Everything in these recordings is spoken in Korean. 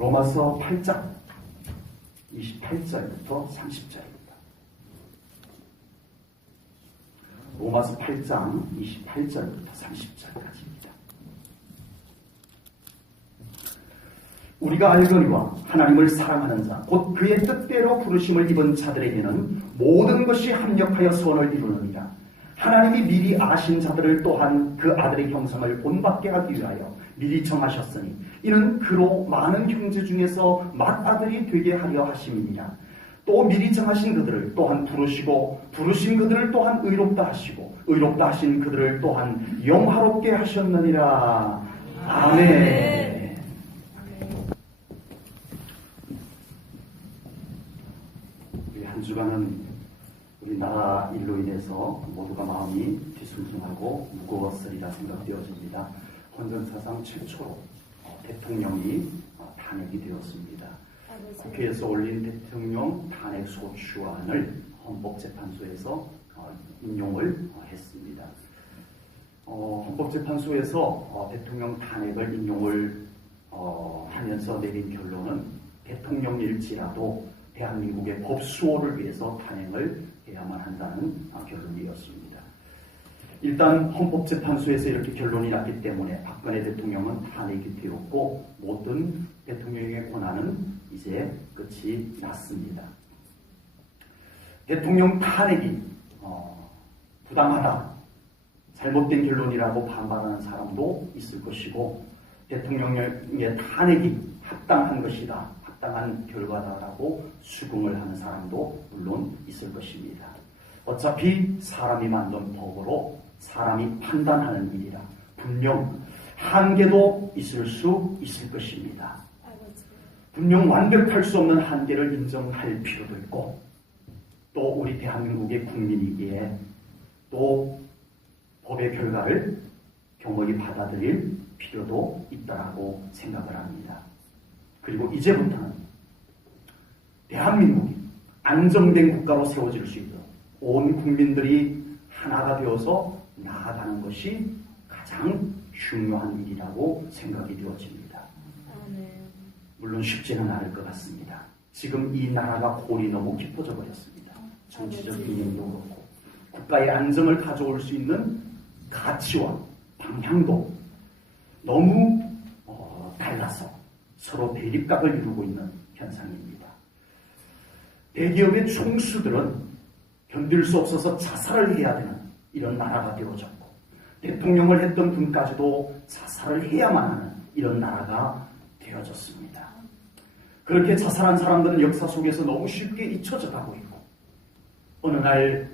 로마서 8장 28절부터 30절입니다. 로마서 8장 28절부터 30절까지입니다. 우리가 알거니와 하나님을 사랑하는 자, 곧 그의 뜻대로 부르심을 입은 자들에게는 모든 것이 합력하여 선을 이루느니라. 하나님이 미리 아신 자들을 또한 그 아들의 형상을 본받게 하기 위하여 미리 정하셨으니 이는 그로 많은 형제 중에서 맏아들이 되게 하려 하심이니라. 또 미리 정하신 그들을 또한 부르시고 부르신 그들을 또한 의롭다 하시고 의롭다 하신 그들을 또한 영화롭게 하셨느니라. 아멘. 우리 한 주간은 우리 나라 일로 인해서 모두가 마음이 뒤숭숭하고 무거웠으리라 생각되어집니다. 헌정사상 최초로 대통령이 탄핵이 되었습니다. 국회에서 올린 대통령 탄핵 소추안을 헌법재판소에서 인용을 했습니다. 헌법재판소에서 대통령 탄핵을 인용을 하면서 내린 결론은 대통령일지라도 대한민국의 법수호를 위해서 탄핵을 해야만 한다는 결론이었습니다. 일단 헌법재판소에서 이렇게 결론이 났기 때문에 박근혜 대통령은 탄핵이 되었고 모든 대통령의 권한은 이제 끝이 났습니다. 대통령 탄핵이 부당하다, 잘못된 결론이라고 반발하는 사람도 있을 것이고 대통령의 탄핵이 합당한 것이다, 합당한 결과다라고 수긍을 하는 사람도 물론 있을 것입니다. 어차피 사람이 만든 법으로 사람이 판단하는 일이라 분명 한계도 있을 수 있을 것입니다. 분명 완벽할 수 없는 한계를 인정할 필요도 있고 또 우리 대한민국의 국민이기에 또 법의 결과를 겸허히 받아들일 필요도 있다고 생각을 합니다. 그리고 이제부터는 대한민국이 안정된 국가로 세워질 수 있도록 온 국민들이 하나가 되어서 나아가는 것이 가장 중요한 일이라고 생각이 되어집니다. 물론 쉽지는 않을 것 같습니다. 지금 이 나라가 골이 너무 깊어져 버렸습니다. 정치적 이념도 그렇고 국가의 안정을 가져올 수 있는 가치와 방향도 너무 달라서 서로 대립각을 이루고 있는 현상입니다. 대기업의 총수들은 견딜 수 없어서 자살을 해야 되는 이런 나라가 되어졌고 대통령을 했던 분까지도 자살을 해야만 하는 이런 나라가 되어졌습니다. 그렇게 자살한 사람들은 역사 속에서 너무 쉽게 잊혀져 가고 있고 어느 날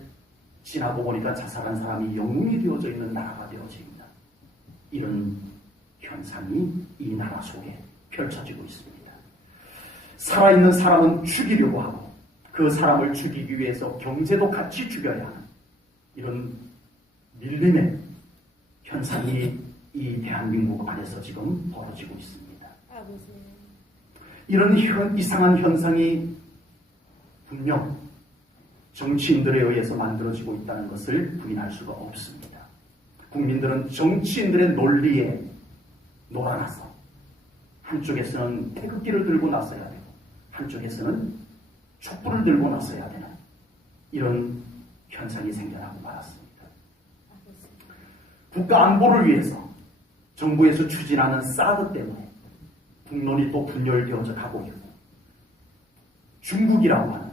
지나고 보니까 자살한 사람이 영웅이 되어져 있는 나라가 되어집니다. 이런 현상이 이 나라 속에 펼쳐지고 있습니다. 살아있는 사람은 죽이려고 하고 그 사람을 죽이기 위해서 경제도 같이 죽여야 하는 이런 밀림의 현상이 이 대한민국 안에서 지금 벌어지고 있습니다. 이런 이상한 현상이 분명 정치인들에 의해서 만들어지고 있다는 것을 부인할 수가 없습니다. 국민들은 정치인들의 논리에 놀아나서 한쪽에서는 태극기를 들고 나서야 되고 한쪽에서는 촛불을 들고 나서야 되는 이런 현상이 생겨나고 말았습니다. 국가 안보를 위해서 정부에서 추진하는 사드 때문에 국론이 또 분열되어져 가고 있고 중국이라고 하는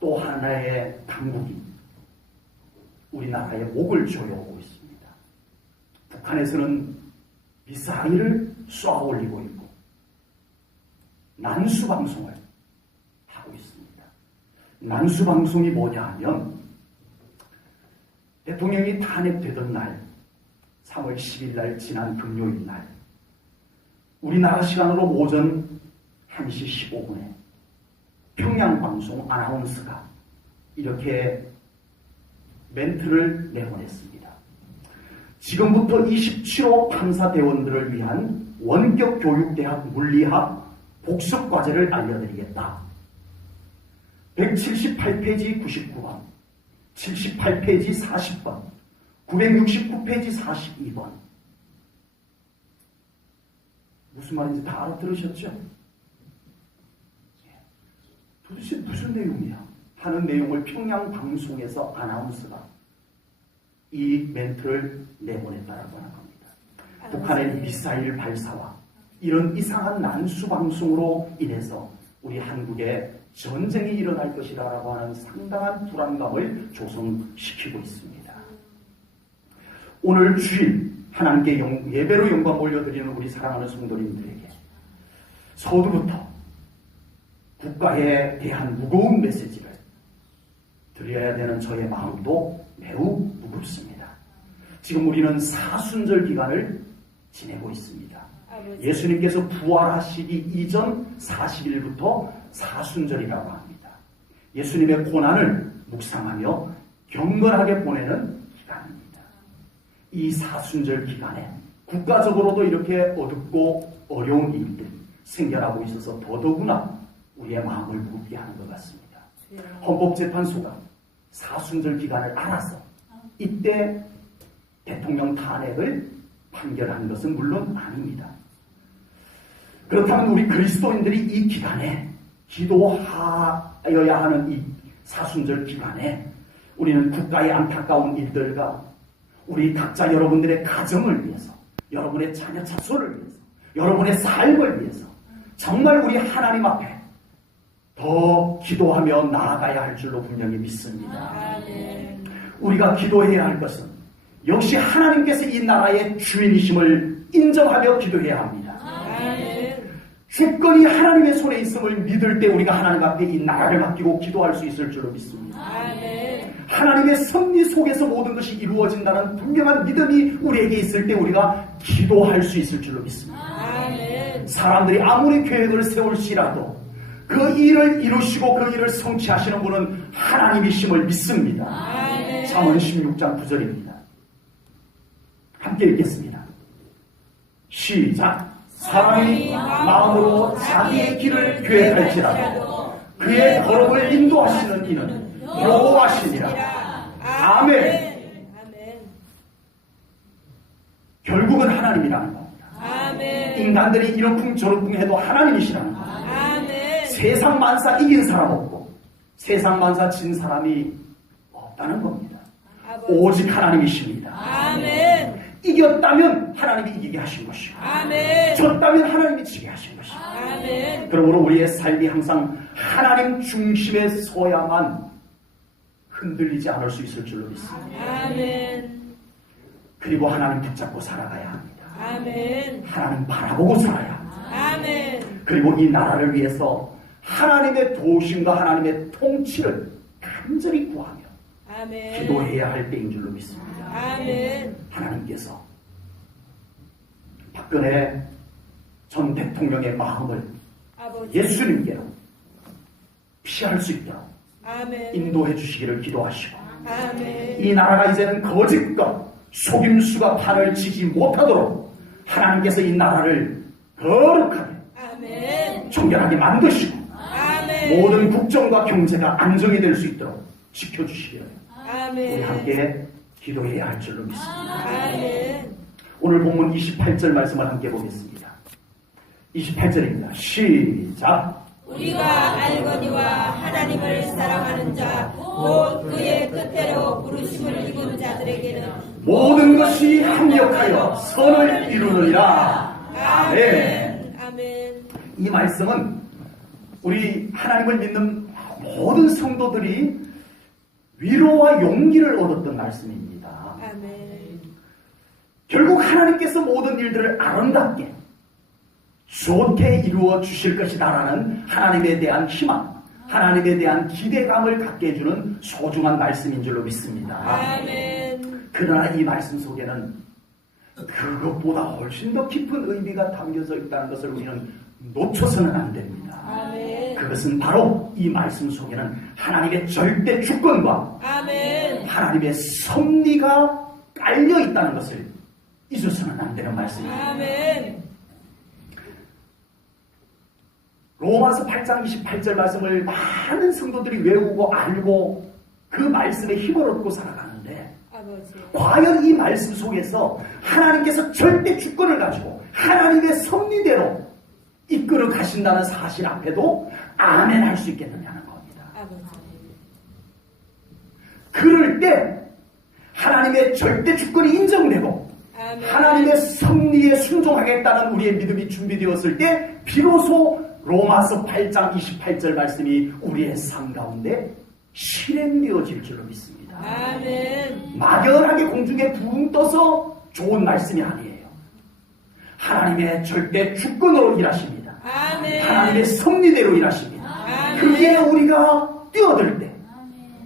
또 하나의 강국이 우리나라의 목을 조여오고 있습니다. 북한에서는 미사일을 쏘아 올리고 있고 난수방송을 하고 있습니다. 난수방송이 뭐냐 하면 대통령이 탄핵되던 날 3월 10일 날 지난 금요일 날 우리나라 시간으로 오전 1시 15분에 평양방송 아나운서가 이렇게 멘트를 내보냈습니다. 지금부터 27호 탐사대원들을 위한 원격교육대학 물리학 복습과제를 알려드리겠다. 178페이지 99번, 78페이지 40번, 969페이지 42번. 무슨 말인지 다 알아들으셨죠? 도대체 무슨 내용이야? 하는 내용을 평양 방송에서 아나운서가 이 멘트를 내보냈다라고 하는 겁니다. 북한의 미사일 발사와 이런 이상한 난수 방송으로 인해서 우리 한국에 전쟁이 일어날 것이라고 하는 상당한 불안감을 조성시키고 있습니다. 오늘 주일 하나님께 예배로 영광 올려드리는 우리 사랑하는 성도님들에게 서두부터 국가에 대한 무거운 메시지를 드려야 되는 저의 마음도 매우 무겁습니다. 지금 우리는 사순절 기간을 지내고 있습니다. 예수님께서 부활하시기 이전 40일부터 사순절이라고 합니다. 예수님의 고난을 묵상하며 경건하게 보내는 기간입니다. 이 사순절 기간에 국가적으로도 이렇게 어둡고 어려운 일들이 생겨나고 있어서 더더구나 우리의 마음을 무겁게 하는 것 같습니다. 헌법재판소가 사순절 기간을 알아서 이때 대통령 탄핵을 판결한 것은 물론 아닙니다. 그렇다면 우리 그리스도인들이 이 기간에 기도하여야 하는 이 사순절 기간에 우리는 국가의 안타까운 일들과 우리 각자 여러분들의 가정을 위해서, 여러분의 자녀 자손을 위해서, 여러분의 삶을 위해서 정말 우리 하나님 앞에 더 기도하며 나아가야 할 줄로 분명히 믿습니다. 우리가 기도해야 할 것은 역시 하나님께서 이 나라의 주인이심을 인정하며 기도해야 합니다. 주권이 하나님의 손에 있음을 믿을 때 우리가 하나님 앞에 이 나라를 맡기고 기도할 수 있을 줄로 믿습니다. 하나님의 섭리 속에서 모든 것이 이루어진다는 분명한 믿음이 우리에게 있을 때 우리가 기도할 수 있을 줄로 믿습니다. 사람들이 아무리 계획을 세울지라도 그 일을 이루시고 그 일을 성취하시는 분은 하나님이심을 믿습니다. 잠언 16장 9절입니다. 함께 읽겠습니다. 시작. 사람이 마음으로 자기의 길을 계획할지라도 그의 걸음을 인도하시는 이는 여호와시니라. 아멘. 결국은 하나님이라는 겁니다. 인간들이 이런쿵 저런쿵 해도 하나님이시라는 겁니다. 세상 만사 이긴 사람 없고 세상 만사 진 사람이 없다는 겁니다. 오직 하나님이십니다. 이겼다면 하나님이 이기게 하신 것이고 졌다면 하나님이 지게 하신 것이고 그러므로 우리의 삶이 항상 하나님 중심에 서야만 흔들리지 않을 수 있을 줄로 믿습니다. 그리고 하나님 붙잡고 살아가야 합니다. 하나님 바라보고 살아야 합니다. 그리고 이 나라를 위해서 하나님의 도우심과 하나님의 통치를 간절히 구하며 기도해야 할 때인 줄로 믿습니다. 하나님께서 박근혜 전 대통령의 마음을 예수님께로 피할 수 있도록 인도해 주시기를 기도하시고 이 나라가 이제는 거짓과 속임수가 판을 치지 못하도록 하나님께서 이 나라를 거룩하게 정결하게 만드시고 모든 국정과 경제가 안정이 될 수 있도록 지켜주시기를 우리 함께 기도해야 할 줄로 믿습니다. 오늘 본문 28절 말씀을 함께 보겠습니다. 28절입니다. 시작. 우리가 알거니와 하나님을 사랑하는 자 곧 그의 뜻대로 부르심을 입은 자들에게는 모든 것이 합력하여 선을 이루느니라. 아멘. 이 말씀은 우리 하나님을 믿는 모든 성도들이 위로와 용기를 얻었던 말씀입니다. 결국 하나님께서 모든 일들을 아름답게 좋게 이루어 주실 것이다라는 하나님에 대한 희망, 하나님에 대한 기대감을 갖게 해주는 소중한 말씀인 줄로 믿습니다. 그러나 이 말씀 속에는 그것보다 훨씬 더 깊은 의미가 담겨져 있다는 것을 우리는 놓쳐서는 안 됩니다. 그것은 바로 이 말씀 속에는 하나님의 절대 주권과 하나님의 섭리가 깔려 있다는 것을 잊어서는 안 되는 말씀입니다. 로마서 8장 28절 말씀을 많은 성도들이 외우고 알고 그 말씀에 힘을 얻고 살아가는데 아버지. 과연 이 말씀 속에서 하나님께서 절대 주권을 가지고 하나님의 섭리대로 이끌어 가신다는 사실 앞에도 아멘 할 수 있겠느냐는 겁니다. 아버지. 그럴 때 하나님의 절대 주권이 인정되고 아멘. 하나님의 섭리에 순종하겠다는 우리의 믿음이 준비되었을 때 비로소 로마서 8장 28절 말씀이 우리의 삶 가운데 실행되어질 줄로 믿습니다. 아멘. 막연하게 공중에 붕 떠서 좋은 말씀이 아니에요. 하나님의 절대 주권으로 일하십니다. 아멘. 하나님의 섭리대로 일하십니다. 아멘. 그게 우리가 뛰어들 때,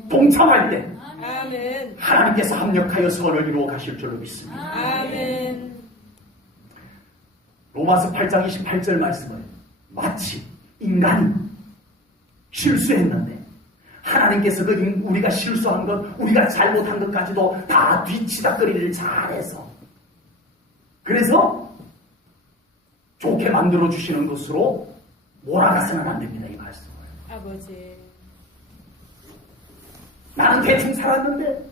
동참할 때 아멘. 하나님께서 합력하여 선을 이루어 가실 줄로 믿습니다. 아멘. 로마서 8장 28절 말씀은 마치 인간이 실수했는데 하나님께서 우리가 실수한 것, 우리가 잘못한 것까지도 다 뒤치다거리를 잘해서 그래서 좋게 만들어주시는 것으로 몰아가서는 안 됩니다. 이 말씀을. 아버지. 나는 대충 살았는데,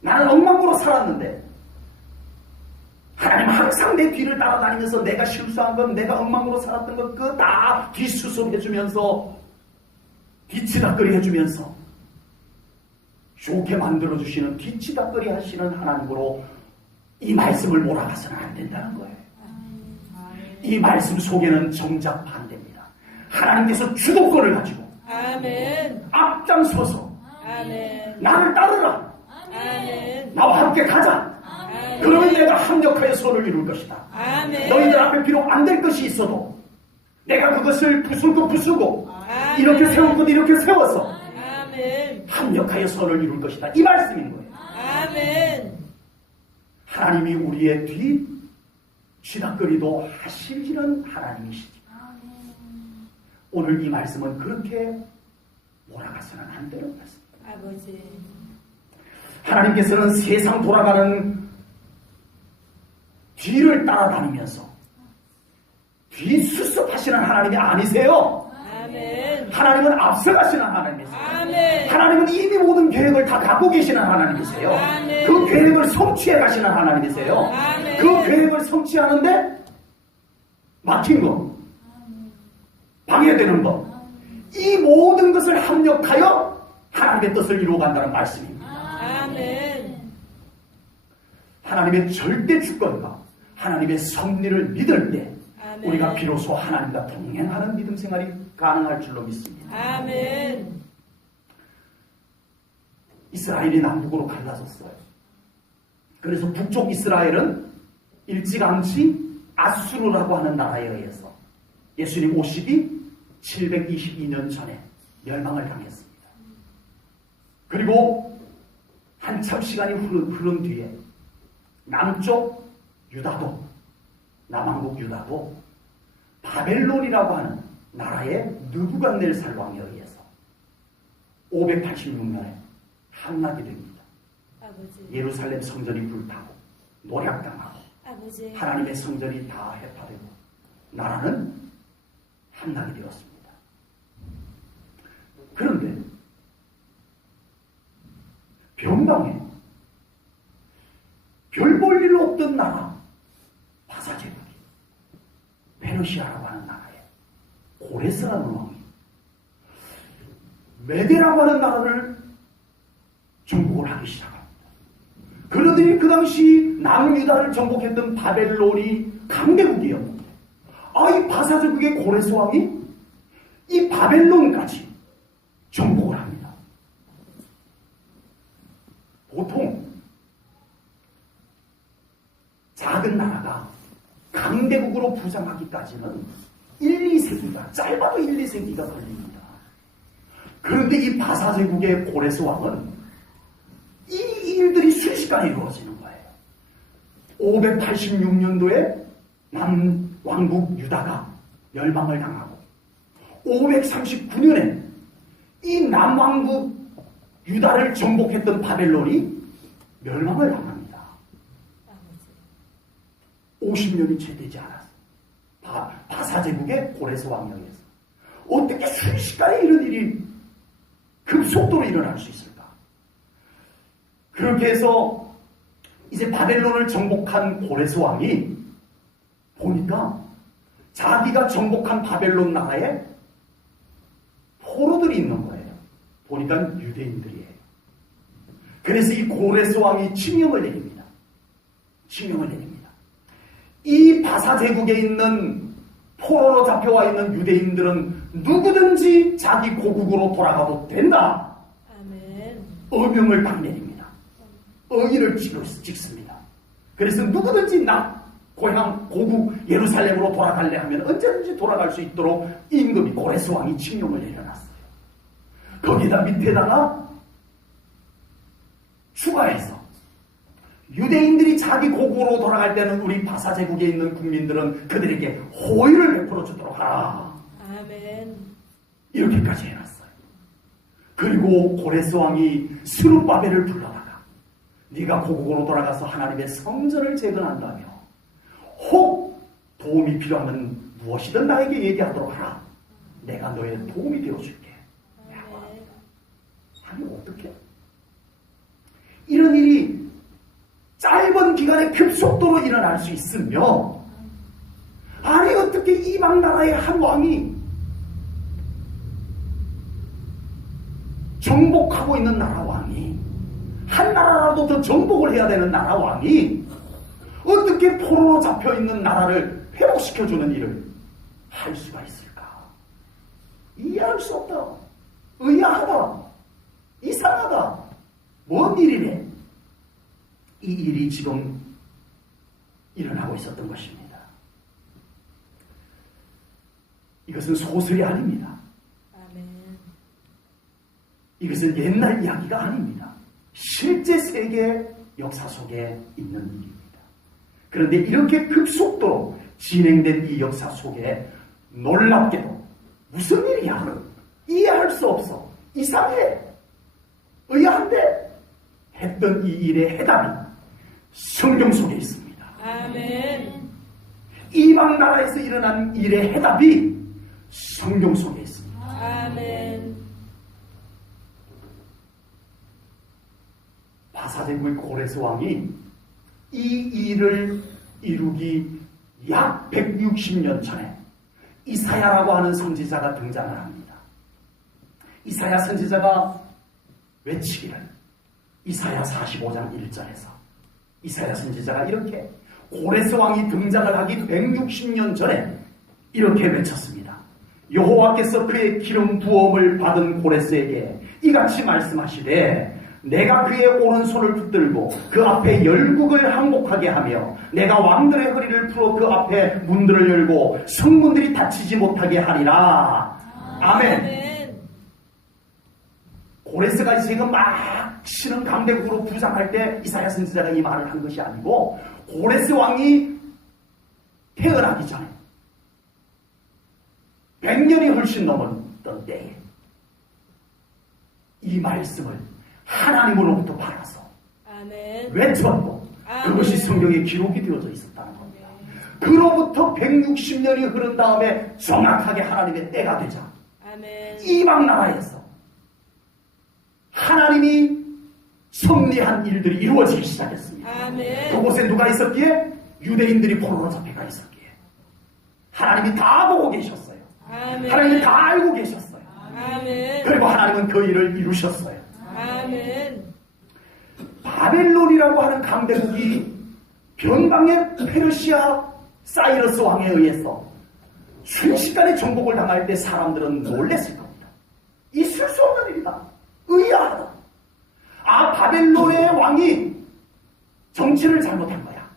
나는 엉망으로 살았는데 하나님 항상 내 뒤를 따라다니면서 내가 실수한 것, 내가 엉망으로 살았던 것 그거 다 뒷수습해주면서 뒤치다거리 해주면서 좋게 만들어주시는 뒤치다거리 하시는 하나님으로 이 말씀을 몰아가서는 안 된다는 거예요. 이 말씀 속에는 정작 반대입니다. 하나님께서 주도권을 가지고 아멘. 앞장서서 아멘. 나를 따르라. 아멘. 나와 함께 가자. 아멘. 그러면 내가 합력하여 선을 이룰 것이다. 아멘. 너희들 앞에 비록 안 될 것이 있어도 내가 그것을 부술 것 부수고 아멘. 이렇게 세울 것 이렇게 세워서 아멘. 합력하여 선을 이룰 것이다. 이 말씀인 거예요. 아멘. 하나님이 우리의 뒤 쥐닥거리도 하시는 하나님이시죠. 오늘 이 말씀은 그렇게 몰아가서는 안 되는 말씀. 아버지. 하나님께서는 세상 돌아가는 뒤를 따라다니면서 뒤수습하시는 하나님이 아니세요. 아멘. 하나님은 앞서가시는 하나님이세요. 아멘. 하나님은 이미 모든 계획을 다 갖고 계시는 하나님이세요. 아멘. 그 계획을 성취해 가시는 하나님이세요. 아멘. 그 계획을 성취하는데 막힌 것, 방해되는 것, 이 모든 것을 합력하여 하나님의 뜻을 이루어간다는 말씀입니다. 아멘. 하나님의 절대 주권과 하나님의 섭리를 믿을 때 아멘. 우리가 비로소 하나님과 동행하는 믿음 생활이 가능할 줄로 믿습니다. 아멘. 이스라엘이 남북으로 갈라졌어요. 그래서 북쪽 이스라엘은 일찌감치 아수르라고 하는 나라에 의해서 예수님 오시기 722년 전에 멸망을 당했습니다. 그리고 한참 시간이 흐른 뒤에 남쪽 유다도, 남왕국 유다도 바벨론이라고 하는 나라의 느부갓네살 왕에 의해서 586년에 함락이 됩니다. 아버지. 예루살렘 성전이 불타고 노략당하고 아버지. 하나님의 성전이 다 해파되고 나라는 함락이 되었습니다. 그런데 변방에 별 볼 일 없던 나라 바사제국이 페르시아라고 하는 나라에 고레스라는 왕이 메데라고 하는 나라를 정복을 하기 시작합니다. 그러더니 그 당시 남유다를 정복했던 바벨론이 강대국이었는데 이 바사제국의 고레스 왕이 이 바벨론까지 정복을 합니다. 보통 작은 나라가 강대국으로 부상하기까지는 1, 2세기가 짧아도 1, 2세기가 걸립니다. 그런데 이 바사제국의 고레스 왕은 이 일들이 순식간에 이루어지는 거예요. 586년도에 남왕국 유다가 멸망을 당하고 539년에 이 남왕국 유다를 정복했던 바벨론이 멸망을 당합니다. 50년이 채 되지 않았어요. 바사제국의 고레스 왕에 의해서. 어떻게 순식간에 이런 일이 급속도로 일어날 수 있을까? 그렇게 해서 이제 바벨론을 정복한 고레스 왕이 보니까 자기가 정복한 바벨론 나라에 포로들이 있는 거예요. 보니까 유대인들이에요. 그래서 이 고레스 왕이 칙령을 내립니다. 칙령을 내립니다. 이 바사 제국에 있는 포로로 잡혀와 있는 유대인들은 누구든지 자기 고국으로 돌아가도 된다. 아멘. 어명을 딱 내립니다. 의의를 찍습니다. 그래서 누구든지 나 고향 고국 예루살렘으로 돌아갈래 하면 언제든지 돌아갈 수 있도록 임금이 고레스 왕이 칙령을 내려놨어요. 거기다 밑에다가 추가해서 유대인들이 자기 고국으로 돌아갈 때는 우리 바사 제국에 있는 국민들은 그들에게 호의를 베풀어 주도록 하라. 아멘. 이렇게까지 해놨어요. 그리고 고레스 왕이 스룹바벨을 불러다가 네가 고국으로 돌아가서 하나님의 성전을 재건한다며 혹 도움이 필요하면 무엇이든 나에게 얘기하도록 하라. 내가 너의 도움이 되어줄게. 아니 어떻게 이런 일이 짧은 기간에 급속도로 일어날 수 있으며, 아니 어떻게 이방 나라의 한 왕이 정복하고 있는 나라 왕이 한 나라라도 더 정복을 해야 되는 나라 왕이 어떻게 포로로 잡혀있는 나라를 회복시켜주는 일을 할 수가 있을까? 이해할 수 없다. 의아하다. 이상하다. 뭔 일이래? 이 일이 지금 일어나고 있었던 것입니다. 이것은 소설이 아닙니다. 아멘. 이것은 옛날 이야기가 아닙니다. 실제 세계 역사 속에 있는 일입니다. 그런데 이렇게 급속도로 진행된 이 역사 속에 놀랍게도 무슨 일이야? 이해할 수 없어. 이상해. 의아한데 했던 이 일의 해답이 성경 속에 있습니다. 아멘. 이방 나라에서 일어난 일의 해답이 성경 속에 있습니다. 아멘. 바사제국의 고레스 왕이 이 일을 이루기 약 160년 전에 이사야라고 하는 선지자가 등장을 합니다. 이사야 선지자가 외치기를 이사야 45장 1절에서 이사야 선지자가 이렇게 고레스 왕이 등장을 하기 160년 전에 이렇게 외쳤습니다. 여호와께서 그의 기름 부음을 받은 고레스에게 이같이 말씀하시되 내가 그의 오른손을 붙들고 그 앞에 열국을 항복하게 하며 내가 왕들의 허리를 풀어 그 앞에 문들을 열고 성문들이 닫히지 못하게 하리라. 아멘. 고레스가 지금 막 신은 강대국으로 부상할 때 이사야 선지자가 이 말을 한 것이 아니고 고레스 왕이 태어나기 전에 100년이 훨씬 넘었던 때에 이 말씀을 하나님으로부터 받아서 아멘. 외쳤고 아멘. 그것이 성경에 기록이 되어져 있었다는 겁니다. 그로부터 160년이 흐른 다음에 정확하게 하나님의 때가 되자 아멘. 이방 나라에서 하나님이 섭리한 일들이 이루어지기 시작했습니다. 아멘. 그곳에 누가 있었기에? 유대인들이 포로로 잡혀가 있었기에 하나님이 다 보고 계셨어요. 아멘. 하나님이 다 알고 계셨어요. 아멘. 그리고 하나님은 그 일을 이루셨어요. 아멘. 바벨론이라고 하는 강대국이 변방의 페르시아 사이러스 왕에 의해서 순식간에 정복을 당할 때 사람들은 놀랬을 겁니다. 있을 수 없는 일이다. 의아하다. 아, 바벨론의 왕이 정치를 잘못한 거야.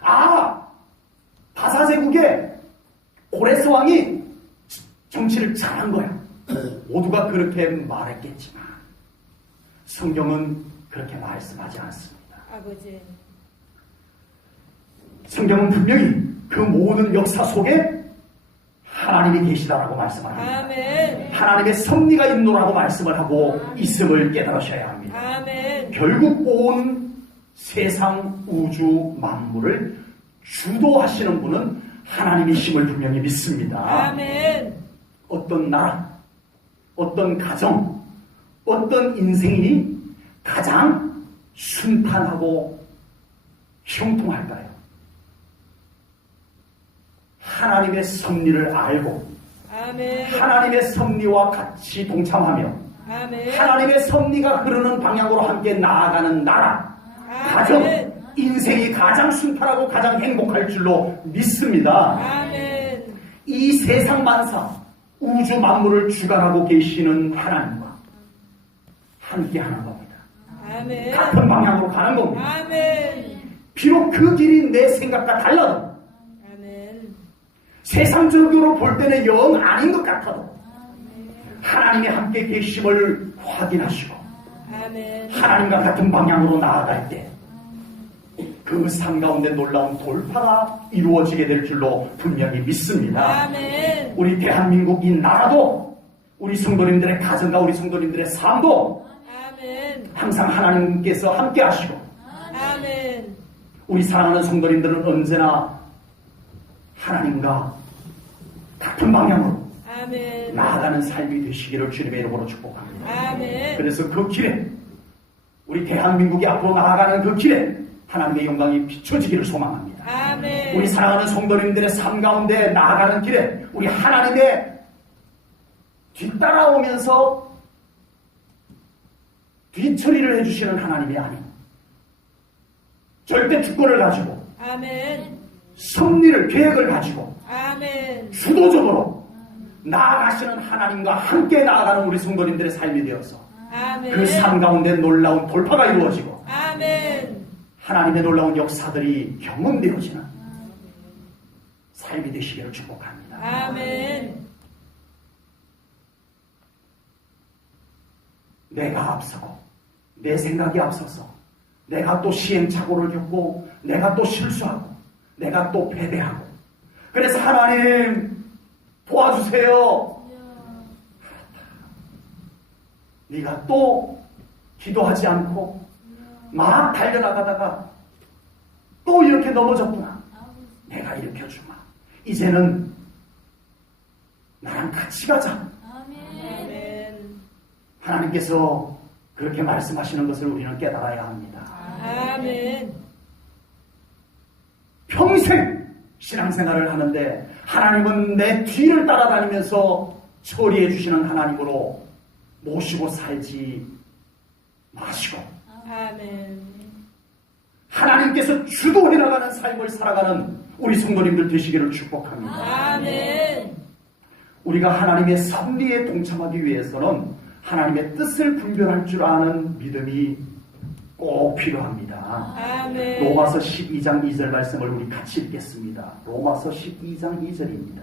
아, 바사제국의 고레스 왕이 정치를 잘한 거야. 모두가 그렇게 말했겠지만 성경은 그렇게 말씀하지 않습니다. 아버지. 성경은 분명히 그 모든 역사 속에 하나님이 계시다라고 말씀을 합니다. 아멘. 하나님의 섭리가 있노라고 말씀을 하고 있음을 깨달으셔야 합니다. 아멘. 결국 온 세상 우주 만물을 주도하시는 분은 하나님이심을 분명히 믿습니다. 아멘. 어떤 나라, 어떤 가정, 어떤 인생이 가장 순탄하고 형통할까요? 하나님의 섭리를 알고 아멘. 하나님의 섭리와 같이 동참하며 아멘. 하나님의 섭리가 흐르는 방향으로 함께 나아가는 나라, 가정, 인생이 가장 순탄하고 가장 행복할 줄로 믿습니다. 아멘. 이 세상 만사, 우주 만물을 주관하고 계시는 하나님과 함께 하는 겁니다. 아멘. 같은 방향으로 가는 겁니다. 아멘. 비록 그 길이 내 생각과 달라도 아멘. 세상적으로 볼 때는 영 아닌 것 같아도 하나님의 함께 계심을 확인하시고 아멘. 하나님과 같은 방향으로 나아갈 때 그 삶 가운데 놀라운 돌파가 이루어지게 될 줄로 분명히 믿습니다. 아멘. 우리 대한민국 이 나라도 우리 성도님들의 가정과 우리 성도님들의 삶도 아멘. 항상 하나님께서 함께 하시고 아멘. 우리 사랑하는 성도님들은 언제나 하나님과 같은 방향으로 아멘. 나아가는 삶이 되시기를 주님의 이름으로 축복합니다. 아멘. 그래서 그 길에 우리 대한민국이 앞으로 나아가는 그 길에 하나님의 영광이 비춰지기를 소망합니다. 아멘. 우리 사랑하는 성도님들의 삶 가운데 나아가는 길에 우리 하나님의 뒤따라오면서 뒤처리를 해주시는 하나님이 아닌 절대 주권을 가지고 아멘. 섭리를 계획을 가지고 아멘. 주도적으로 나아가시는 하나님과 함께 나아가는 우리 성도님들의 삶이 되어서 아멘. 그 삶 가운데 놀라운 돌파가 이루어지고 아멘. 하나님의 놀라운 역사들이 경험되어지는 삶이 되시기를 축복합니다. 아멘. 내가 앞서고 내 생각이 앞서서 내가 또 시행착오를 겪고 내가 또 실수하고 내가 또 패배하고 그래서 하나님 도와주세요. 네가 또 기도하지 않고 막 달려나가다가 또 이렇게 넘어졌구나. 내가 일으켜주마. 이제는 나랑 같이 가자. 아멘. 하나님께서 그렇게 말씀하시는 것을 우리는 깨달아야 합니다. 아멘. 평생 신앙생활을 하는데 하나님은 내 뒤를 따라다니면서 처리해 주시는 하나님으로 모시고 살지 마시고 아멘. 하나님께서 주도해 나가는 삶을 살아가는 우리 성도님들 되시기를 축복합니다. 아멘. 우리가 하나님의 섭리에 동참하기 위해서는 하나님의 뜻을 분별할 줄 아는 믿음이 꼭 필요합니다. 아멘. 로마서 12장 2절 말씀을 우리 같이 읽겠습니다. 로마서 12장 2절입니다.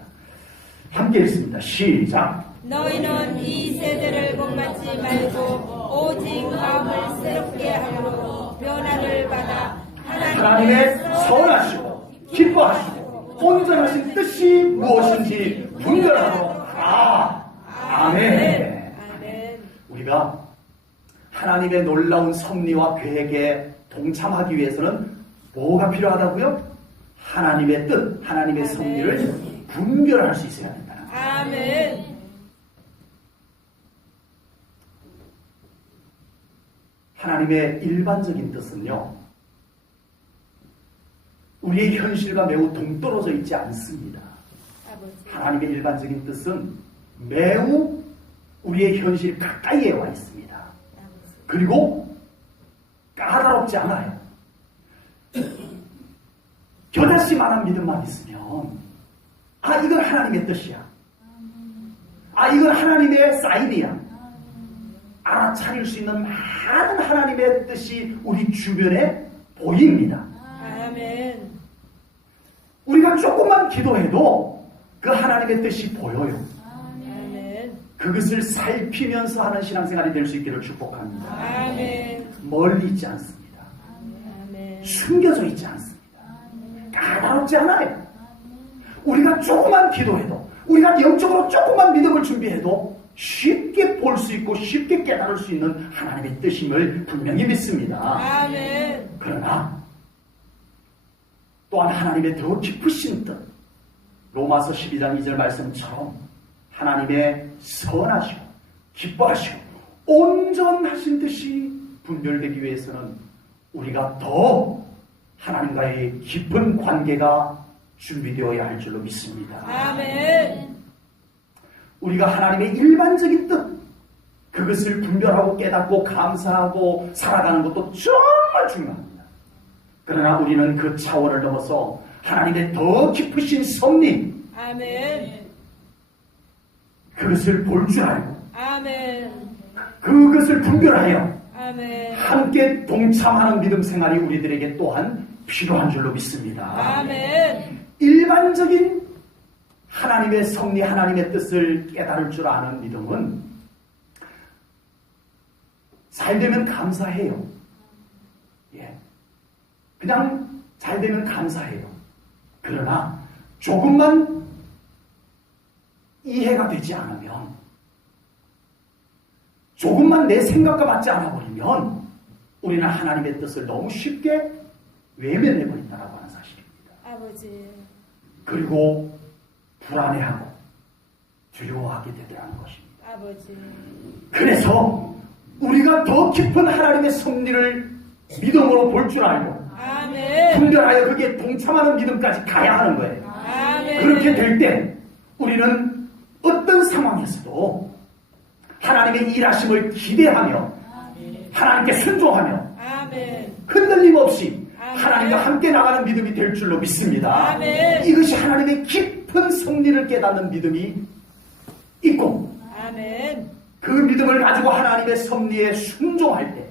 함께 읽습니다. 시작. 너희는 이 세대를 본받지 말고 오직 마음을 새롭게 하므로 변화를 받아 하나님의 선하시고 기뻐하시고 온전하신 뜻이 무엇인지 분별하도록 하라. 아멘. 아멘. 우리가 하나님의 놀라운 섭리와 계획에 동참하기 위해서는 뭐가 필요하다고요? 하나님의 뜻, 하나님의 섭리를 분별할 수 있어야 된다. 아멘. 하나님의 일반적인 뜻은요, 우리의 현실과 매우 동떨어져 있지 않습니다. 하나님의 일반적인 뜻은 매우 우리의 현실 가까이에 와 있습니다. 그리고 까다롭지 않아요. 겨자씨만한 믿음만 있으면 이건 하나님의 뜻이야. 이건 하나님의 사인이야. 알아차릴 수 있는 많은 하나님의 뜻이 우리 주변에 보입니다. 아멘. 우리가 조금만 기도해도 그 하나님의 뜻이 보여요. 아멘. 그것을 살피면서 하는 신앙생활이 될 수 있기를 축복합니다. 아멘. 멀리 있지 않습니다. 아멘. 숨겨져 있지 않습니다. 까다롭지 않아요. 우리가 조금만 기도해도, 우리가 영적으로 조금만 믿음을 준비해도 쉽게 볼 수 있고 쉽게 깨달을 수 있는 하나님의 뜻임을 분명히 믿습니다. 아멘. 그러나 또한 하나님의 더 깊으신 뜻, 로마서 12장 2절 말씀처럼 하나님의 선하시고 기뻐하시고 온전하신 뜻이 분별되기 위해서는 우리가 더 하나님과의 깊은 관계가 준비되어야 할 줄로 믿습니다. 아멘. 우리가 하나님의 일반적인 뜻, 그것을 분별하고 깨닫고 감사하고 살아가는 것도 정말 중요합니다. 그러나 우리는 그 차원을 넘어서 하나님의 더 깊으신 섭리, 아멘. 그것을 볼 줄 알고 아멘. 그것을 분별하여 아멘. 함께 동참하는 믿음 생활이 우리들에게 또한 필요한 줄로 믿습니다. 아멘. 일반적인 하나님의 섭리, 하나님의 뜻을 깨달을 줄 아는 믿음은 잘 되면 감사해요. 예. 그냥 잘 되면 감사해요. 그러나 조금만 이해가 되지 않으면, 조금만 내 생각과 맞지 않아 버리면 우리는 하나님의 뜻을 너무 쉽게 외면해버린다라고 하는 사실입니다. 아버지. 그리고 불안해하고 두려워하게 되더라는 것입니다. 아버지. 그래서 우리가 더 깊은 하나님의 섭리를 믿음으로 볼 줄 알고 아멘. 분별하여 그게 동참하는 믿음까지 가야 하는 거예요. 아멘. 그렇게 될 때 우리는 어떤 상황에서도 하나님의 일하심을 기대하며 하나님께 순종하며 아멘. 흔들림 없이 아멘. 하나님과 함께 나가는 믿음이 될 줄로 믿습니다. 아멘. 이것이 하나님의 깊은 섭리를 깨닫는 믿음이 있고, 아멘. 그 믿음을 가지고 하나님의 섭리에 순종할 때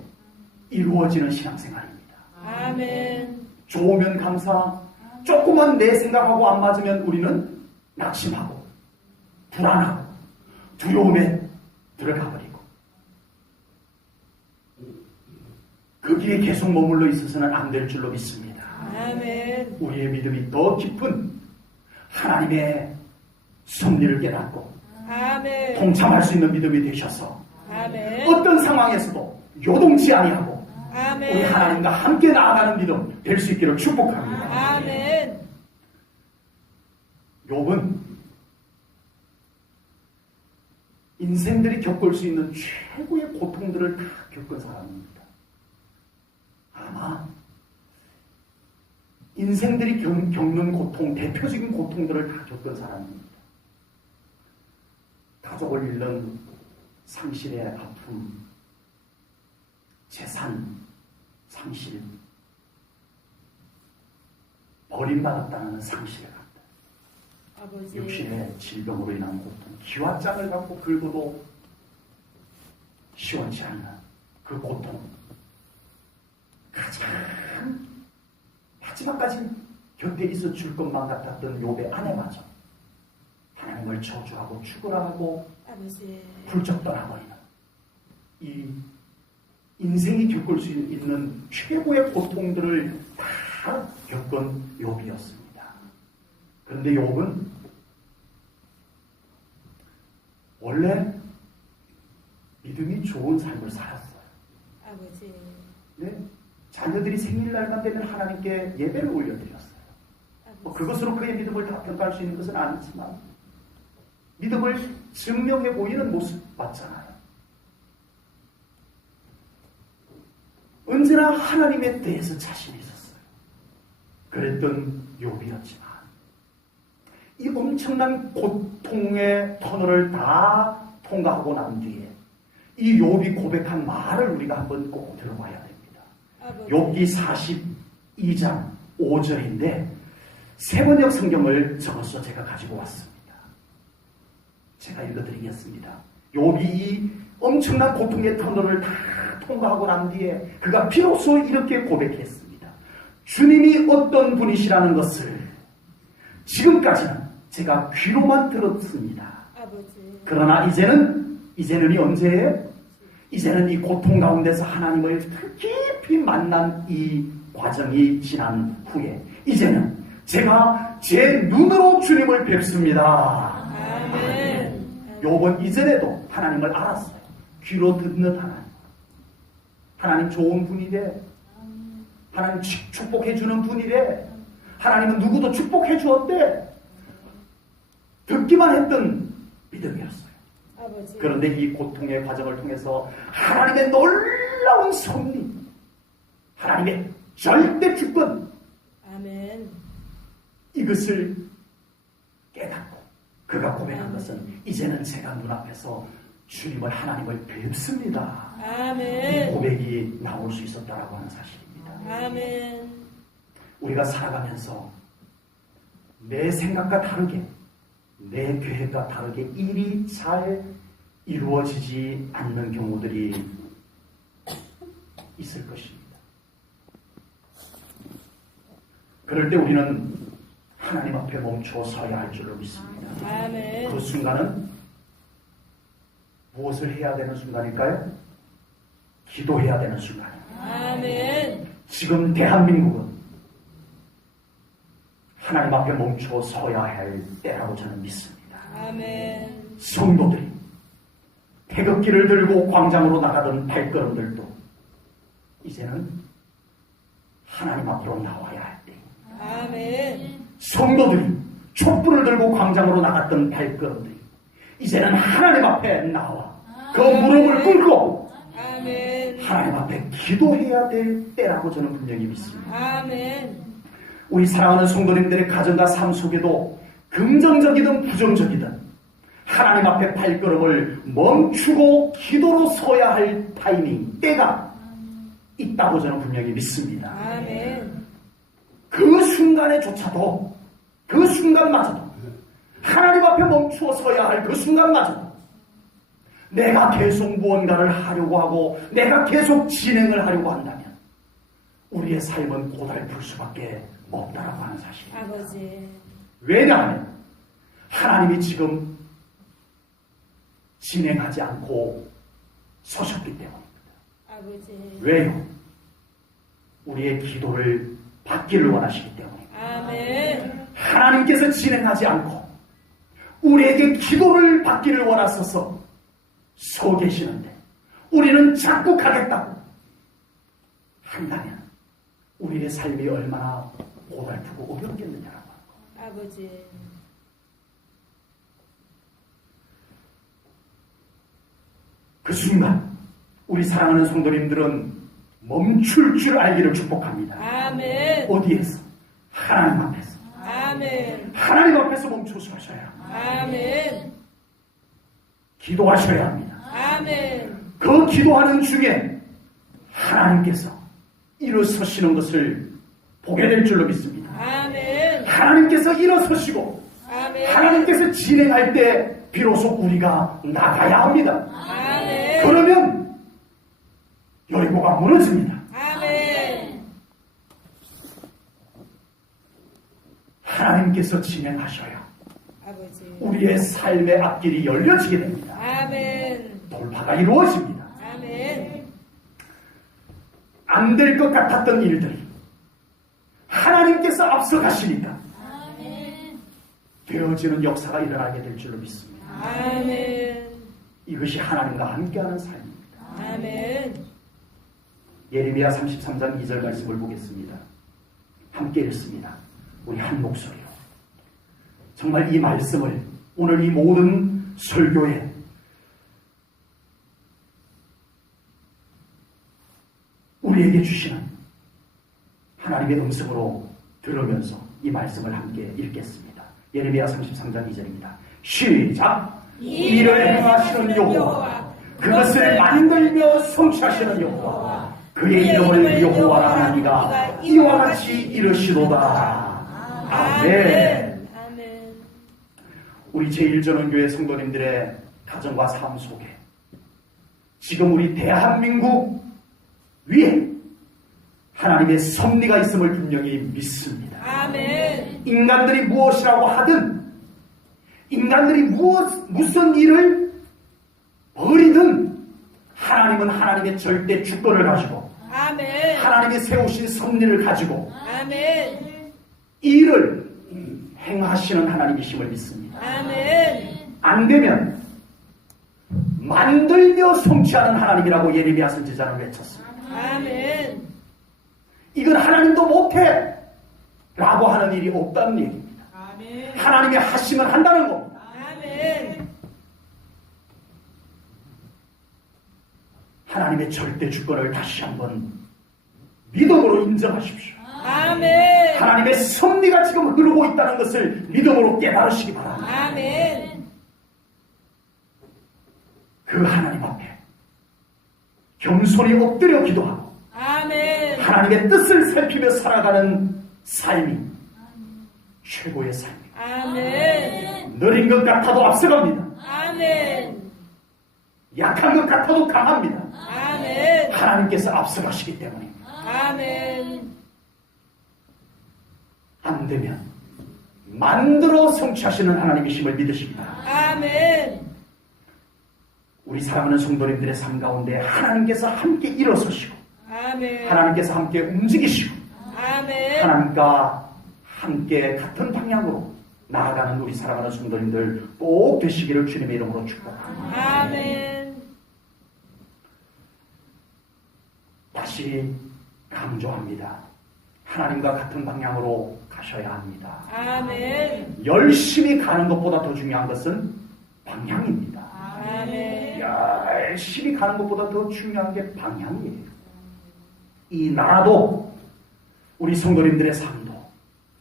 이루어지는 신앙생활입니다. 아멘. 좋으면 감사, 조금만 내 생각하고 안 맞으면 우리는 낙심하고 불안하고 두려움에 들어가 버리고, 거기에 계속 머물러 있어서는 안 될 줄로 믿습니다. 아멘. 우리의 믿음이 더 깊은 하나님의 섭리를 깨닫고 아멘. 동참할 수 있는 믿음이 되셔서 아멘. 어떤 상황에서도 요동치 아니하고 아멘. 우리 하나님과 함께 나아가는 믿음 될 수 있기를 축복합니다. 아멘. 욥은 인생들이 겪을 수 있는 최고의 고통들을 다 겪은 사람입니다. 아마 인생들이 겪는 고통, 대표적인 고통들을 다 겪은 사람입니다. 가족을 잃는 상실의 아픔, 재산 상실, 버림받았다는 상실의 아픔, 아버지. 육신의 질병으로 인한 고통, 기와장을 갖고 긁어도 시원치 않는 그 고통, 가장 마지막까지 곁에 있어 줄 것만 같았던 욥의 아내마저 하나님을 저주하고 추구하고 아버지. 훌쩍 떠나버리는 이 인생이 겪을 수 있는 최고의 고통들을 다 겪은 욥이었습니다. 그런데 욥은 원래 믿음이 좋은 삶을 살았어요. 아버지. 네? 자녀들이 생일날만 되면 하나님께 예배를 올려드렸어요. 그것으로 그의 믿음을 다 평가할 수 있는 것은 아니지만 믿음을 증명해 보이는 모습 봤잖아요. 언제나 하나님에 대해서 자신이 있었어요. 그랬던 욥이었지만 이 엄청난 고통의 터널을 다 통과하고 난 뒤에 이 욥이 고백한 말을 우리가 한번 꼭 들어봐야 됩니다. 욥기 42장 5절인데 세번역 성경을 적어서 제가 가지고 왔습니다. 제가 읽어드리겠습니다. 욥이 이 엄청난 고통의 터널을 다 통과하고 난 뒤에 그가 비로소 이렇게 고백했습니다. 주님이 어떤 분이시라는 것을 지금까지는 제가 귀로만 들었습니다. 아버지. 그러나 이제는이 언제예요? 이제는 이 고통 가운데서 하나님을 깊이 만난 이 과정이 지난 후에 이제는 제가 제 눈으로 주님을 뵙습니다. 아멘. 욥은 이전에도 하나님을 알았어요. 귀로 듣는 하나님. 하나님 좋은 분이래. 하나님 축복해 주는 분이래. 하나님은 누구도 축복해 주었대. 듣기만 했던 믿음이었어요. 아버지. 그런데 이 고통의 과정을 통해서 하나님의 놀라운 놀라운 섭리, 하나님의 절대 주권, 아멘. 이것을 깨닫고 그가 고백한 것은 이제는 제가 눈앞에서 주님을 하나님을 뵙습니다. 이 아멘. 고백이 나올 수 있었다라고 하는 사실입니다. 아멘. 우리가 살아가면서 내 생각과 다르게 내 계획과 다르게 일이 잘 이루어지지 않는 경우들이 있을 것입니다. 그럴 때 우리는 하나님 앞에 멈춰 서야 할 줄로 믿습니다. 아멘. 그 순간은 무엇을 해야 되는 순간일까요? 기도해야 되는 순간입니다. 아멘. 지금 대한민국은 하나님 앞에 멈춰 서야 할 때라고 저는 믿습니다. 아멘. 성도들이 태극기를 들고 광장으로 나가던 발걸음들도 이제는 하나님 앞으로 나와야 할 때, 아멘. 성도들이 촛불을 들고 광장으로 나갔던 발걸음들이 이제는 하나님 앞에 나와 그 무릎을 꿇고 아멘. 하나님 앞에 기도해야 될 때라고 저는 분명히 믿습니다. 아멘. 우리 사랑하는 성도님들의 가정과 삶 속에도 긍정적이든 부정적이든 하나님 앞에 발걸음을 멈추고 기도로 서야 할 타이밍, 때가 있다고 저는 분명히 믿습니다. 아멘. 그 순간에조차도, 그 순간마저도, 하나님 앞에 멈추어 서야 할 그 순간마저도 내가 계속 무언가를 하려고 하고 내가 계속 진행을 하려고 한다면 우리의 삶은 고달플 수밖에 없다라고 하는 사실입니다. 아버지. 왜냐하면 하나님이 지금 진행하지 않고 서셨기 때문입니다. 아버지. 왜요? 우리의 기도를 받기를 원하시기 때문입니다. 아멘. 하나님께서 진행하지 않고 우리에게 기도를 받기를 원하셔서 서 계시는데 우리는 자꾸 가겠다고 한다면 우리의 삶이 얼마나 고달프고 어렵겠느냐라고 하는 거. 아버지. 그 순간 우리 사랑하는 성도님들은 멈출 줄 알기를 축복합니다. 아멘. 어디에서? 하나님 앞에서. 아멘. 하나님 앞에서 멈춰서 하셔야 합니다. 아멘. 기도하셔야 합니다. 아멘. 그 기도하는 중에 하나님께서 일어서시는 것을 보게 될 줄로 믿습니다. 아멘. 하나님께서 일어서시고 아멘. 하나님께서 진행할 때 비로소 우리가 나가야 합니다. 아멘. 그러면 여리고가 무너집니다. 아멘. 하나님께서 진행하셔야 아버지. 우리의 삶의 앞길이 열려지게 됩니다. 아멘. 돌파가 이루어집니다. 아멘. 안 될 것 같았던 일들이 하나님께서 앞서 가시니까 되어지는 역사가 일어나게 될 줄로 믿습니다. 아멘. 이것이 하나님과 함께하는 삶입니다. 아멘. 예레미야 33장 2절 말씀을 보겠습니다. 함께 읽습니다. 우리 한 목소리로. 정말 이 말씀을 오늘 이 모든 설교에 우리에게 주시는 하나님의 음성으로 들으면서 이 말씀을 함께 읽겠습니다. 예레미야 33장 2절입니다. 시작! 이 일을 행하시는 여호와, 그것을 만들며 성취하시는 여호와, 그의 이름을 여호와라 하나니가 이와 같이 이르시도다. 아멘. 아멘. 우리 제1전원교회 성도님들의 가정과 삶 속에 지금 우리 대한민국 위에 하나님의 섭리가 있음을 분명히 믿습니다. 아멘. 인간들이 무엇이라고 하든 인간들이 무슨 일을 벌이든 하나님은 하나님의 절대 주권을 가지고 아멘. 하나님이 세우신 섭리를 가지고 아멘. 이 일을 행하시는 하나님이심을 믿습니다. 아멘. 안 되면 만들며 성취하는 하나님이라고 예레미야 선지자는 외쳤습니다. 아멘. 이건 하나님도 못해 라고 하는 일이 없다는 얘기입니다. 아멘. 하나님이 하시면 한다는 겁니다. 아멘. 하나님의 절대 주권을 다시 한번 믿음으로 인정하십시오. 아멘. 하나님의 섭리가 지금 흐르고 있다는 것을 믿음으로 깨달으시기 바랍니다. 아멘. 그 하나님 앞에 겸손히 엎드려 기도하고 아멘. 하나님의 뜻을 살피며 살아가는 삶이 최고의 삶입니다. 아멘. 느린 것 같아도 앞서갑니다. 아멘. 약한 것 같아도 강합니다. 아멘. 하나님께서 앞서가시기 때문입니다. 아멘. 안 되면 만들어 성취하시는 하나님이심을 믿으십니다. 아멘. 우리 사랑하는 성도님들의 삶 가운데 하나님께서 함께 일어서시고 아멘. 하나님께서 함께 움직이시고 아멘. 하나님과 함께 같은 방향으로 나아가는 우리 사랑하는 성도님들 꼭 되시기를 주님의 이름으로 축복합니다. 아멘. 다시 강조합니다. 하나님과 같은 방향으로 가셔야 합니다. 아멘. 열심히 가는 것보다 더 중요한 것은 방향입니다. 아멘. 열심히 가는 것보다 더 중요한 게 방향이에요. 이 나라도 우리 성도님들의 삶도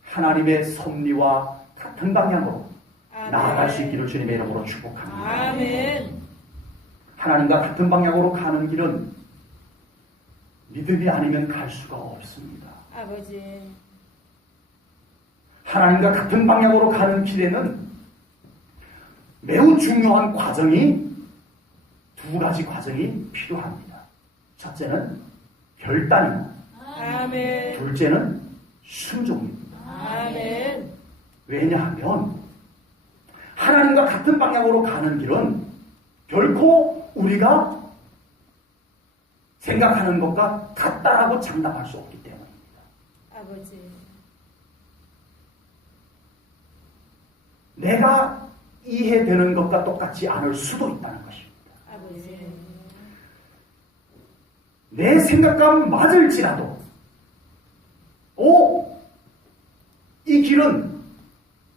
하나님의 섭리와 같은 방향으로 나아갈 수 있기를 주님의 이름으로 축복합니다. 아멘. 하나님과 같은 방향으로 가는 길은 믿음이 아니면 갈 수가 없습니다. 아버지. 하나님과 같은 방향으로 가는 길에는 매우 중요한 과정이 두 가지 과정이 필요합니다. 첫째는 결단입니다. 아멘. 둘째는 순종입니다. 아멘. 왜냐하면 하나님과 같은 방향으로 가는 길은 결코 우리가 생각하는 것과 같다라고 장담할 수 없기 때문입니다. 아버지. 내가 이해되는 것과 똑같지 않을 수도 있다는 것입니다. 아버지. 내 생각과 맞을지라도 이 길은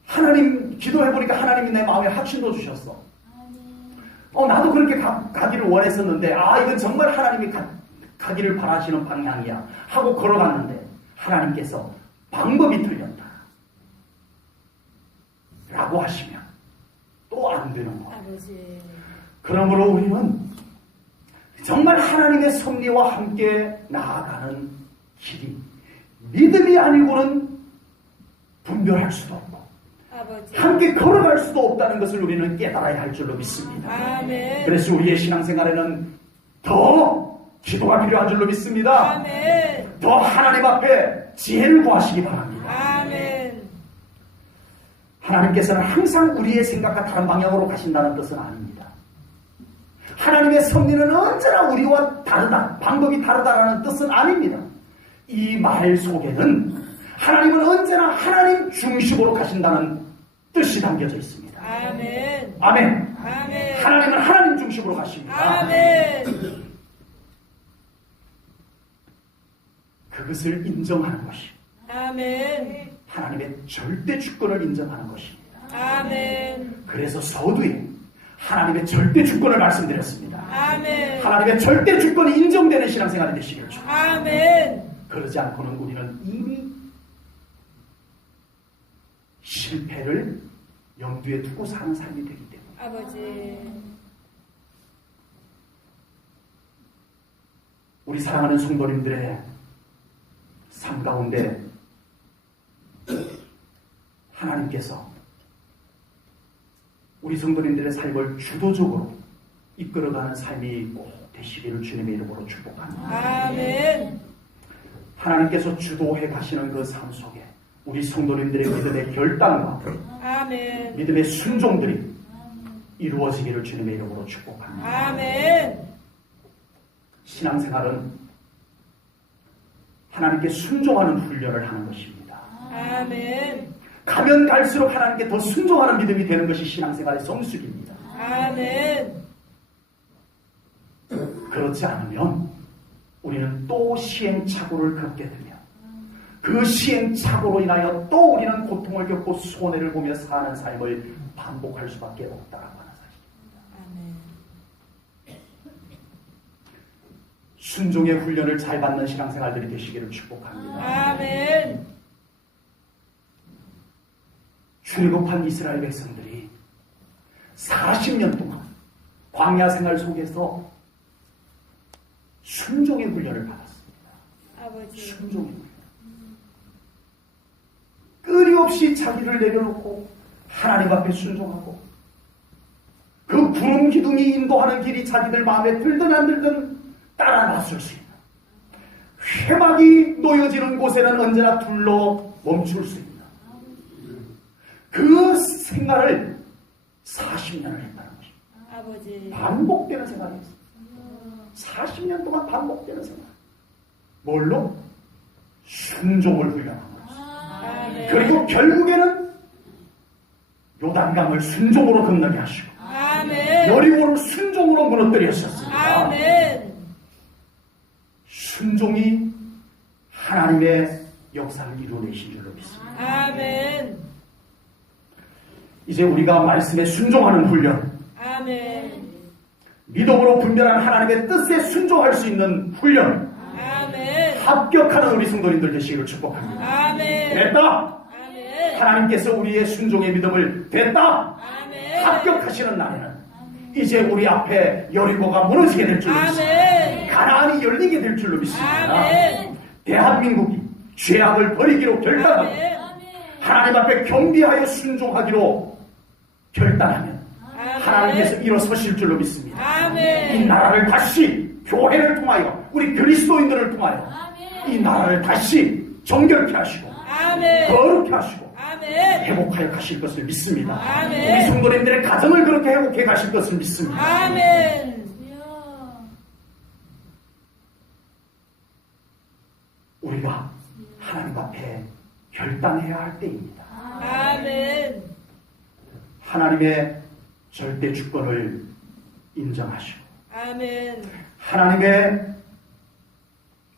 하나님 기도해보니까 하나님이 내 마음에 확신도 주셨어. 나도 그렇게 가기를 원했었는데 이건 정말 하나님이 가기를 바라시는 방향이야 하고 걸어갔는데 하나님께서 방법이 틀렸다 라고 하시면 또 안 되는 거예요. 아버지. 그러므로 우리는 정말 하나님의 섭리와 함께 나아가는 길이 믿음이 아니고는 분별할 수도 없고 아버지. 함께 걸어갈 수도 없다는 것을 우리는 깨달아야 할 줄로 믿습니다. 아멘. 그래서 우리의 신앙생활에는 더 기도가 필요한 줄로 믿습니다. 아멘. 더 하나님 앞에 지혜를 구하시기 바랍니다. 아멘. 하나님께서는 항상 우리의 생각과 다른 방향으로 가신다는 뜻은 아닙니다. 하나님의 섭리는 언제나 우리와 다르다, 방법이 다르다라는 뜻은 아닙니다. 이 말 속에는 하나님은 언제나 하나님 중심으로 가신다는 뜻이 담겨져 있습니다. 아멘. 아멘. 아멘. 하나님은 하나님 중심으로 가십니다. 아멘. 그것을 인정하는 것이 아멘. 하나님의 절대 주권을 인정하는 것입니다. 아멘. 그래서 서두에 하나님의 절대 주권을 말씀드렸습니다. 아멘. 하나님의 절대 주권이 인정되는 신앙생활이 되시기를 축복합니다. 아멘. 그러지 않고는 우리는 이미 실패를 염두에 두고 사는 삶이 되기 때문에 아버지. 우리 사랑하는 성도님들의 삶 가운데 하나님께서 우리 성도님들의 삶을 주도적으로 이끌어가는 삶이 꼭 되시기를 주님의 이름으로 축복합니다. 아멘. 하나님께서 주도해 가시는 그 삶 속에 우리 성도님들의 믿음의 결단과 아멘. 믿음의 순종들이 이루어지기를 주님의 이름으로 축복합니다. 아멘. 신앙생활은 하나님께 순종하는 훈련을 하는 것입니다. 아멘. 가면 갈수록 하나님께 더 순종하는 믿음이 되는 것이 신앙생활의 성숙입니다. 아멘. 그렇지 않으면 우리는 또 시행착오를 겪게 되며 그 시행착오로 인하여 또 우리는 고통을 겪고 손해를 보며 사는 삶을 반복할 수밖에 없다라고 하는 사실입니다. 아멘. 순종의 훈련을 잘 받는 신앙생활들이 되시기를 축복합니다. 아멘. 출애굽한 이스라엘 백성들이 40년 동안 광야 생활 속에서 순종의 훈련을 받았습니다. 아버지. 순종의 훈련. 끊임없이 자기를 내려놓고 하나님 앞에 순종하고 그 구름 기둥이 인도하는 길이 자기들 마음에 들든 안 들든 따라 나설 수 있는, 회막이 놓여지는 곳에는 언제나 둘러 멈출 수 있는 그 생활을 40년을 했다는 것입니다. 아버지. 반복되는 생활이었어요. 40년 동안 반복되는 생활. 뭘로? 순종을 훈련한 거죠. 아멘. 그리고 결국에는 요단강을 순종으로 건너게 하시고 아멘. 여리고를 순종으로 무너뜨리셨습니다. 아멘. 순종이 하나님의 역사를 이루어내신 줄로 믿습니다. 아멘. 이제 우리가 말씀에 순종하는 훈련, 아멘. 믿음으로 분별한 하나님의 뜻에 순종할 수 있는 훈련, 아멘. 합격하는 우리 성도님들 되시기를 축복합니다. 아멘. 됐다! 아멘. 하나님께서 우리의 순종의 믿음을 됐다! 아멘. 합격하시는 날에는 이제 우리 앞에 여리고가 무너지게 될 줄로 믿습니다. 아멘. 가나안이 열리게 될 줄로 믿습니다. 아멘. 대한민국이 죄악을 버리기로 결단하고 아멘. 하나님 앞에 경비하여 순종하기로 결단하면 하나님께서 일어서실 줄로 믿습니다. 이 아멘. 나라를 다시 교회를 통하여 우리 그리스도인들을 통하여 이 나라를 다시 정결케 하시고 아멘. 거룩케 하시고 아멘. 회복하여 가실 것을 믿습니다. 아멘. 우리 성도님들의 가정을 그렇게 회복해 가실 것을 믿습니다. 아멘. 우리가 하나님 앞에 결단해야 할 때입니다. 아멘. 하나님의 절대 주권을 인정하시고 아멘. 하나님의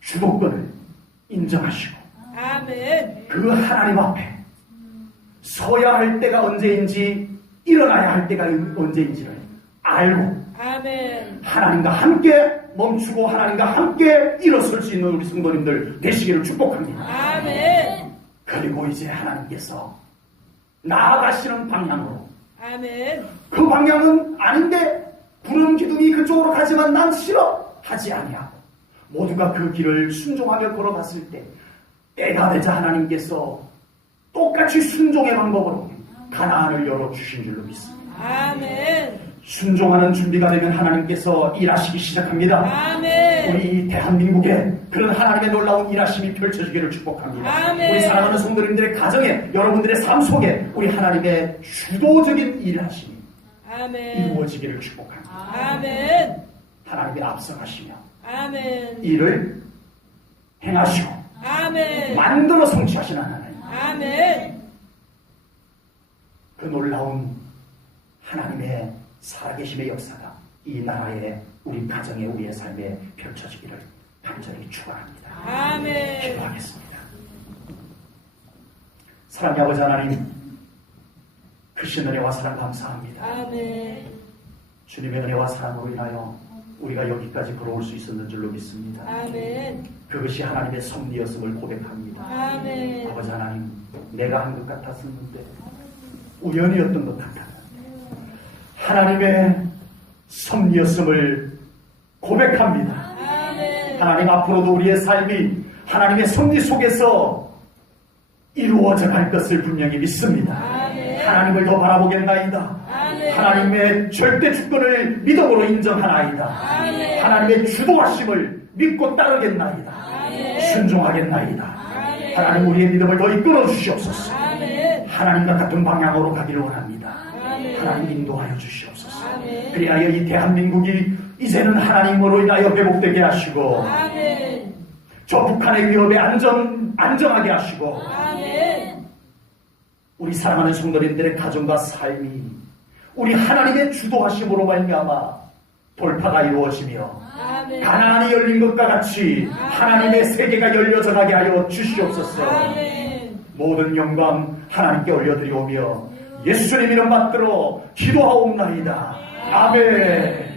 주도권을 인정하시고 아멘. 그 하나님 앞에 서야 할 때가 언제인지 일어나야 할 때가 언제인지를 알고 아멘. 하나님과 함께 멈추고 하나님과 함께 일어설 수 있는 우리 성도님들 되시기를 축복합니다. 아멘. 그리고 이제 하나님께서 나아가시는 방향으로, 아멘. 그 방향은 아닌데 구름 기둥이 그쪽으로 가지만 난 싫어 하지 아니하고 모두가 그 길을 순종하며 걸어갔을 때 때가 되자 하나님께서 똑같이 순종의 방법으로 가나안을 열어주신 줄로 믿습니다. 아멘. 순종하는 준비가 되면 하나님께서 일하시기 시작합니다. 아멘. 우리 대한민국에 그런 하나님의 놀라운 일하심이 펼쳐지기를 축복합니다. 아멘. 우리 사랑하는 성도님들의 가정에, 여러분들의 삶 속에 우리 하나님의 주도적인 일하심이 아멘. 이루어지기를 축복합니다. 아멘. 하나님이 앞서가시며 아멘. 일을 행하시고 아멘. 만들어 성취하시는 하나님, 아멘. 그 놀라운 하나님의 살아계심의 역사가 이 나라에, 우리 가정에, 우리의 삶에 펼쳐지기를 간절히 축원합니다. 아멘. 기도하겠습니다. 사랑의 아버지 하나님, 크신 은혜와 사랑 감사합니다. 아멘. 주님의 은혜와 사랑으로 인하여 우리가 여기까지 걸어올 수 있었는 줄로 믿습니다. 아멘. 그것이 하나님의 섭리였음을 고백합니다. 아멘. 아버지 하나님, 내가 한 것 같았었는데 우연이었던 것 같았는데 하나님의 섭리였음을 고백합니다. 아멘. 하나님, 앞으로도 우리의 삶이 하나님의 섭리 속에서 이루어져 갈 것을 분명히 믿습니다. 아멘. 하나님을 더 바라보겠나이다. 아멘. 하나님의 절대 주권을 믿음으로 인정하나이다. 아멘. 하나님의 주도하심을 믿고 따르겠나이다. 아멘. 순종하겠나이다. 아멘. 하나님, 우리의 믿음을 더 이끌어 주시옵소서. 아멘. 하나님과 같은 방향으로 가기를 원합니다. 아멘. 하나님, 인도하여 주시옵소서. 아멘. 그리하여 이 대한민국이 이제는 하나님으로 인하여 회복되게 하시고 아멘. 저 북한의 위협에 안정하게 하시고 아멘. 우리 사랑하는 성도님들의 가정과 삶이 우리 하나님의 주도하심으로 말미암아 돌파가 이루어지며 아멘. 가나안이 열린 것과 같이 하나님의 세계가 열려져 가게 하여 주시옵소서. 아멘. 모든 영광 하나님께 올려드리오며 예수님 이름 받들어 기도하옵나이다. 아멘.